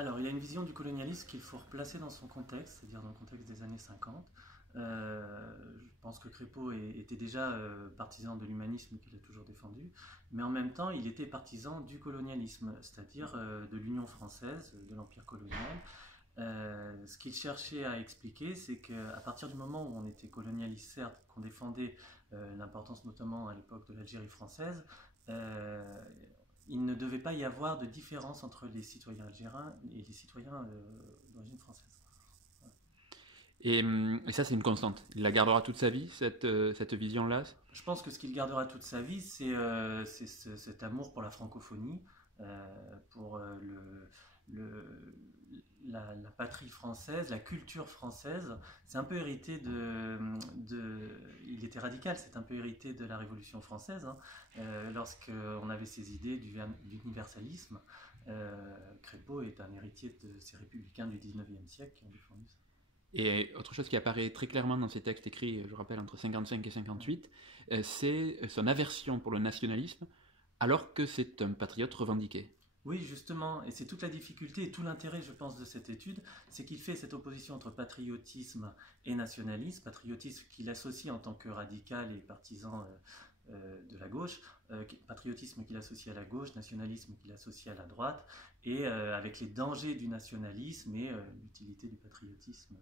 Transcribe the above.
Alors, il y a une vision du colonialisme qu'il faut replacer dans son contexte, c'est-à-dire dans le contexte des années 50. Je pense que Crépeau était déjà partisan de l'humanisme qu'il a toujours défendu, mais en même temps, il était partisan du colonialisme, c'est-à-dire de l'Union française, de l'empire colonial. Ce qu'il cherchait à expliquer, c'est qu'à partir du moment où on était colonialiste, certes, qu'on défendait l'importance notamment à l'époque de l'Algérie française, euh, il ne devait pas y avoir de différence entre les citoyens algériens et les citoyens d'origine française. Voilà. Et ça, c'est une constante. Il la gardera toute sa vie, cette vision-là. Je pense que ce qu'il gardera toute sa vie, c'est cet amour pour la francophonie, pour la patrie française, la culture française. C'est un peu hérité il était radical, c'est un peu hérité de la Révolution française, hein. Lorsqu'on avait ces idées d'universalisme, Crépeau est un héritier de ces républicains du 19e siècle qui ont défendu ça. Et autre chose qui apparaît très clairement dans ses textes écrits, je rappelle, entre 55 et 58, c'est son aversion pour le nationalisme, alors que c'est un patriote revendiqué. Oui, justement, et c'est toute la difficulté et tout l'intérêt, je pense, de cette étude, c'est qu'il fait cette opposition entre patriotisme et nationalisme, patriotisme qu'il associe en tant que radical et partisan de la gauche, patriotisme qu'il associe à la gauche, nationalisme qu'il associe à la droite, et avec les dangers du nationalisme et l'utilité du patriotisme.